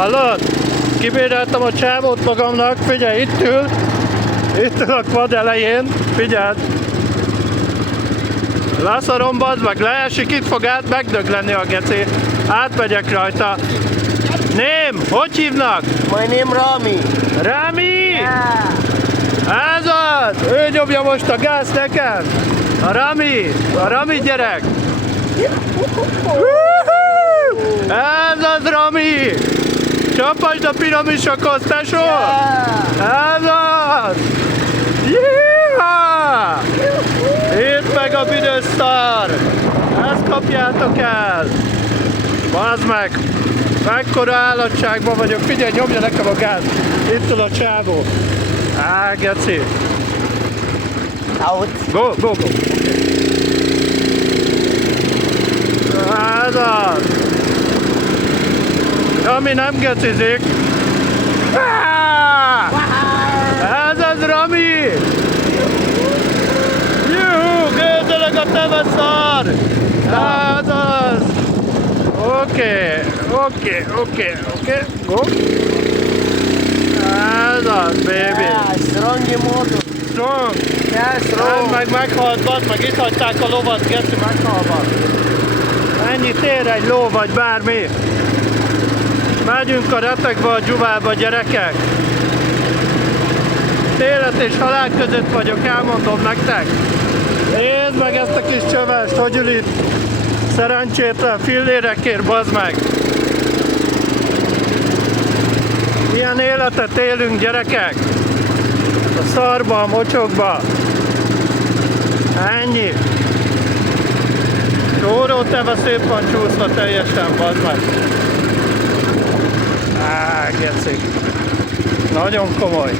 Hallod? Kibéreltem a csávót magamnak, figyelj, itt ül a quad elején, figyeld. Leszarom, bazd meg, leesik, itt fog megdögleni a geci. Átmegyek rajta. Ném, hogy hívnak? My name Rami. Rami! Yeah. Ez az! Ő nyomja most a gáz nekem! A Rami gyerek! Ez az Rami! Csapasd a piramisokhoz, tesó! Yeah. Ez az! Jéha! Itt meg a büdös szar! Ezt kapjátok el! Bazd meg! Mekkora állatságban vagyok, figyelj, nyomja nekem a gáz! Itt ül a csávó! Á, geci! Out. Go, go, go! Ez az! Rami nem gecizik! Ez az Rami! Juhu, gőzöleg a teveszar! Ez az! Oké, go! Ez az, baby! Yeah, strong motor. Strong! Yeah, strong. Meghalt, bazd meg, itt hagyták a lovat, geci, meghalva. Ennyi tér egy ló, vagy bármi. Megyünk a retekbe, a dzsuvába, gyerekek. Élet és halál között vagyok, elmondom nektek. Nézd meg ezt a kis csövest, hogy ül itt. Szerencsétlen fillérekért, bazd meg. Ilyen életet élünk, gyerekek. A szarba, a mocsokba. Ennyi. Csóró teve szép van csúszva teljesen, bazd meg. Á, gecik. Nagyon komoly.